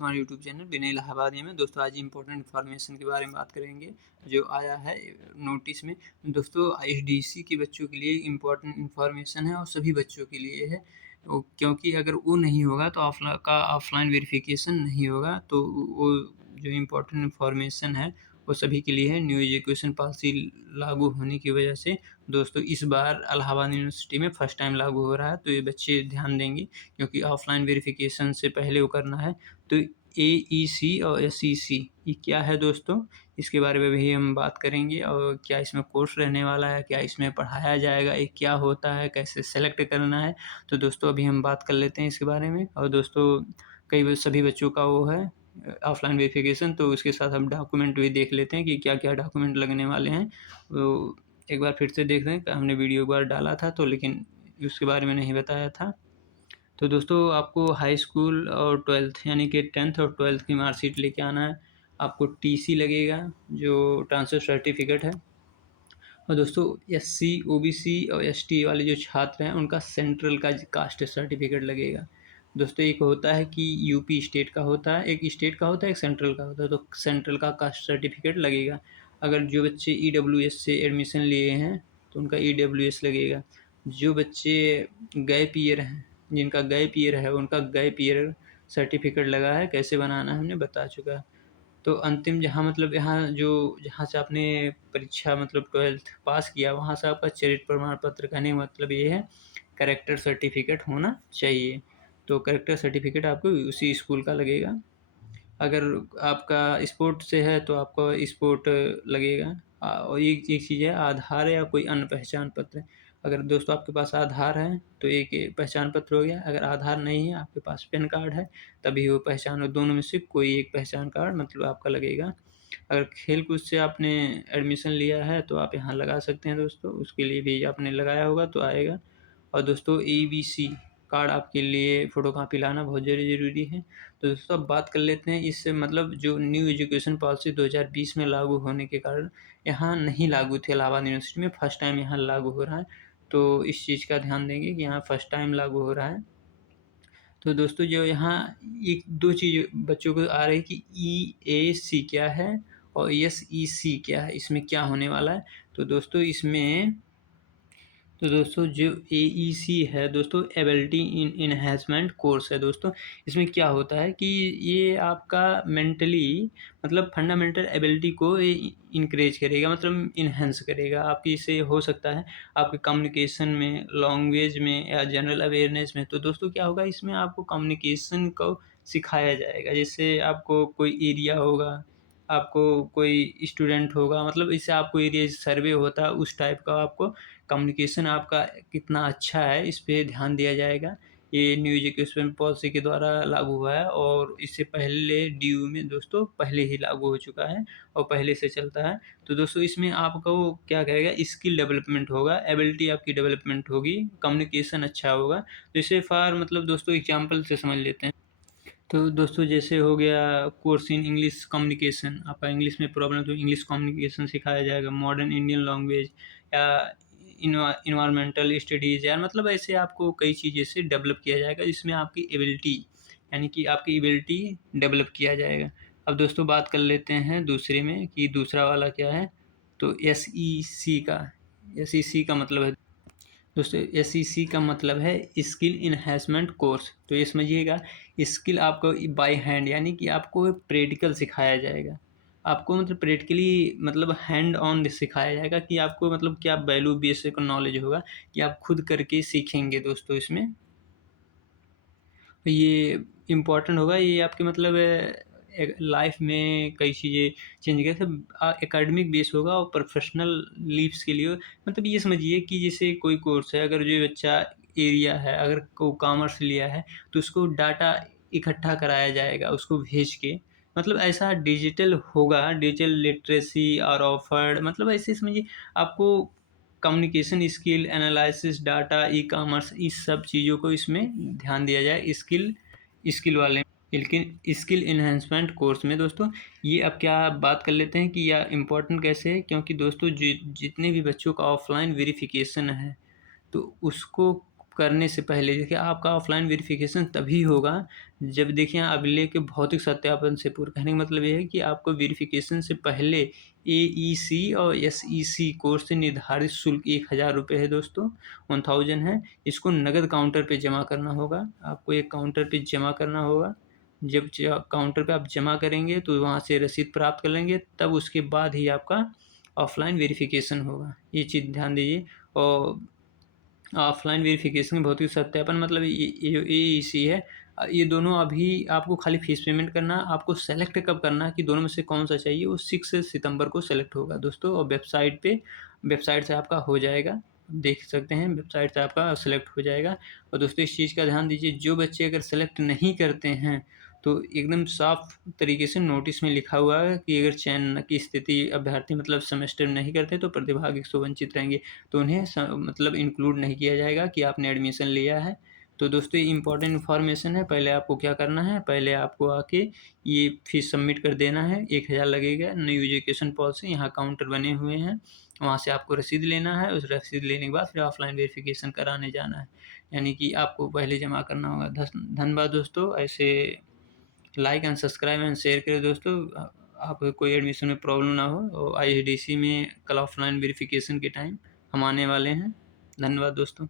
हमारे YouTube channel विनय इलाहाबादी में। दोस्तों आज इंपॉर्टेंट इन्फॉर्मेशन के बारे में बात करेंगे जो आया है नोटिस में। दोस्तों एचडीसी के बच्चों के लिए इंपॉर्टेंट इन्फॉर्मेशन है और सभी बच्चों के लिए है, क्योंकि अगर वो नहीं होगा तो ऑफलाइन वेरिफिकेशन नहीं होगा। तो वो जो इम्पोर्टेंट इन्फॉर्मेशन है वो सभी के लिए है। न्यू एजुकेशन पॉलिसी लागू होने की वजह से दोस्तों इस बार इलाहाबाद यूनिवर्सिटी में फर्स्ट टाइम लागू हो रहा है, तो ये बच्चे ध्यान देंगे क्योंकि ऑफलाइन वेरिफिकेशन से पहले वो करना है। तो AEC और SEC ये क्या है दोस्तों, इसके बारे में भी हम बात करेंगे। और क्या इसमें कोर्स रहने वाला है, क्या इसमें पढ़ाया जाएगा, ये क्या होता है, कैसे सेलेक्ट करना है, तो दोस्तों अभी हम बात कर लेते हैं इसके बारे में। और दोस्तों सभी बच्चों का वो है ऑफलाइन वेरिफिकेशन, तो उसके साथ हम डॉक्यूमेंट भी देख लेते हैं कि क्या क्या डॉक्यूमेंट लगने वाले हैं। तो एक बार फिर से देख रहे हैं, हमने वीडियो एक बार डाला था तो लेकिन उसके बारे में नहीं बताया था। तो दोस्तों आपको हाई स्कूल और 12th यानी कि 10th और 12th की मार्कशीट लेके आना है। आपको TC लगेगा जो ट्रांसफ़र सर्टिफिकेट है। और दोस्तों SC OBC और ST वाले जो छात्र हैं उनका सेंट्रल का कास्ट सर्टिफिकेट लगेगा। दोस्तों एक होता है कि यूपी स्टेट का होता है, एक स्टेट का होता है, एक सेंट्रल का होता है। तो सेंट्रल का कास्ट सर्टिफिकेट लगेगा। अगर जो बच्चे EWS से एडमिशन लिए हैं तो उनका EWS लगेगा। जो बच्चे गैप ईयर हैं, जिनका गैप ईयर है उनका गैप ईयर सर्टिफिकेट लगा है। कैसे बनाना है हमने बता चुका है। तो अंतिम जहाँ मतलब जहाँ से आपने परीक्षा मतलब 12th पास किया वहाँ से आपका चरित्र प्रमाण पत्र कहने का मतलब ये है कैरेक्टर सर्टिफिकेट होना चाहिए। तो कैरेक्टर सर्टिफिकेट आपको उसी स्कूल का लगेगा। अगर आपका स्पोर्ट से है तो आपका स्पोर्ट लगेगा। और एक चीज़ है आधार या कोई अन्य पहचान पत्र। अगर दोस्तों आपके पास आधार है तो एक पहचान पत्र हो गया। अगर आधार नहीं है, आपके पास पैन कार्ड है, तभी वो पहचान, और दोनों में से कोई एक पहचान कार्ड मतलब आपका लगेगा। अगर खेल कूद से आपने एडमिशन लिया है तो आप यहाँ लगा सकते हैं दोस्तों, उसके लिए भी आपने लगाया होगा तो आएगा। और दोस्तों ABC कार्ड आपके लिए फ़ोटोकॉपी लाना बहुत ज़रूरी है। तो दोस्तों अब बात कर लेते हैं इससे मतलब जो न्यू एजुकेशन पॉलिसी 2020 में लागू होने के कारण यहाँ नहीं लागू थे इलाहाबाद यूनिवर्सिटी में, फर्स्ट टाइम यहाँ लागू हो रहा है। तो इस चीज़ का ध्यान देंगे कि यहाँ फर्स्ट टाइम लागू हो रहा है। तो दोस्तों जो यहाँ एक दो चीज़ बच्चों को आ रही कि EAC क्या है और SEC क्या है, इसमें क्या होने वाला है। तो दोस्तों जो AEC है दोस्तों एबिलिटी इन इन्हेंसमेंट कोर्स है। दोस्तों इसमें क्या होता है कि ये आपका मेंटली मतलब फंडामेंटल एबिलिटी को इंक्रेज करेगा, मतलब इन्हेंस करेगा। आपकी इससे हो सकता है आपके कम्युनिकेशन में, लैंग्वेज में या जनरल अवेयरनेस में। तो दोस्तों क्या होगा, इसमें आपको कम्युनिकेशन को सिखाया जाएगा। जैसे आपको कोई एरिया होगा, आपको कोई स्टूडेंट होगा, मतलब इससे आपको एरिया सर्वे होता है उस टाइप का आपको कम्युनिकेशन आपका कितना अच्छा है इस पे ध्यान दिया जाएगा। ये न्यू एजुकेशन पॉलिसी के द्वारा लागू हुआ है और इससे पहले DU में दोस्तों पहले ही लागू हो चुका है और पहले से चलता है। तो दोस्तों इसमें आपका वो क्या करेगा, स्किल डेवलपमेंट होगा, एबिलिटी आपकी डेवलपमेंट होगी, कम्युनिकेशन अच्छा होगा। तो इसे फॉर मतलब दोस्तों एग्जाम्पल से समझ लेते हैं। तो दोस्तों जैसे हो गया कोर्स इन इंग्लिश कम्युनिकेशन, आपका इंग्लिश में प्रॉब्लम तो इंग्लिश कम्युनिकेशन सिखाया जाएगा। मॉडर्न इंडियन लैंग्वेज या इन्वायरमेंटल स्टडीज़, यार मतलब ऐसे आपको कई चीज़ें से डेवलप किया जाएगा जिसमें आपकी एबिलिटी यानी कि आपकी एबिलिटी डेवलप किया जाएगा। अब दोस्तों बात कर लेते हैं दूसरे में कि दूसरा वाला क्या है। तो SEC का मतलब है दोस्तों, SEC का मतलब है स्किल इन्हेंसमेंट कोर्स। तो ये समझिएगा, स्किल आपको बाय हैंड यानी कि आपको प्रैक्टिकल सिखाया जाएगा। आपको मतलब प्रैक्टिकली मतलब हैंड ऑन सिखाया जाएगा कि आपको मतलब क्या वैल्यू बेसिक नॉलेज होगा कि आप खुद करके सीखेंगे दोस्तों। इसमें ये इम्पोर्टेंट होगा, ये आपके मतलब लाइफ में कई चीज़ें चेंज करे। सब एकेडमिक बेस होगा और प्रोफेशनल लीव्स के लिए मतलब ये समझिए कि जैसे कोई कोर्स है, अगर जो बच्चा एरिया है, अगर को कॉमर्स लिया है तो उसको डाटा इकट्ठा कराया जाएगा उसको भेज के, मतलब ऐसा डिजिटल होगा, डिजिटल लिटरेसी और ऑफर्ड, मतलब ऐसे समझिए आपको communication skill, analysis, data, e-commerce, इस सब चीज़ों को इसमें ध्यान दिया जाए स्किल वाले। लेकिन स्किल इन्हेंसमेंट कोर्स में दोस्तों ये अब क्या बात कर लेते हैं कि यह इम्पोर्टेंट कैसे है, क्योंकि दोस्तों जितने भी बच्चों का ऑफलाइन वेरिफिकेशन है तो उसको करने से पहले देखिए आपका ऑफलाइन वेरिफिकेशन तभी होगा जब देखिए अगले के भौतिक सत्यापन से पूर्व। कहने का मतलब ये है कि आपको वेरिफिकेशन से पहले एईसी और एसईसी कोर्स से निर्धारित शुल्क 1000 रुपये है दोस्तों, 1000 है। इसको नगद काउंटर पे जमा करना होगा, आपको एक काउंटर पे जमा करना होगा। जब काउंटर पे आप जमा करेंगे तो वहाँ से रसीद प्राप्त कर लेंगे, तब उसके बाद ही आपका ऑफलाइन वेरिफिकेशन होगा, ये चीज़ ध्यान दीजिए। और ऑफलाइन वेरिफिकेशन भौतिक सत्यापन मतलब ये जो एईसी है, ये दोनों अभी आपको खाली फीस पेमेंट करना है। आपको सेलेक्ट कब करना है कि दोनों में से कौन सा चाहिए, वो 6 सितंबर को सेलेक्ट होगा दोस्तों। और वेबसाइट से आपका हो जाएगा, देख सकते हैं वेबसाइट से आपका सेलेक्ट हो जाएगा। और दोस्तों इस चीज़ का ध्यान दीजिए, जो बच्चे अगर सेलेक्ट नहीं करते हैं तो एकदम साफ तरीके से नोटिस में लिखा हुआ है कि अगर चयन की स्थिति अभ्यर्थी मतलब सेमेस्टर में नहीं करते तो प्रतिभागी से वंचित रहेंगे, तो उन्हें मतलब इंक्लूड नहीं किया जाएगा कि आपने एडमिशन लिया है। तो दोस्तों ये इंपॉर्टेंट इन्फॉर्मेशन है। पहले आपको क्या करना है, पहले आपको आके ये फीस सबमिट कर देना है, 1000 लगेगा। न्यू एजुकेशन पॉलिसी, यहाँ काउंटर बने हुए हैं, वहाँ से आपको रसीद लेना है। उस रसीद लेने के बाद फिर ऑफलाइन वेरिफिकेशन कराने जाना है, यानी कि आपको पहले जमा करना होगा। धन्यवाद दोस्तों। ऐसे like and subscribe and share करें दोस्तों। आपको कोई एडमिशन में प्रॉब्लम ना हो। और आईएसडीसी में कल ऑफलाइन वेरिफिकेशन के टाइम हम आने वाले हैं। धन्यवाद दोस्तों।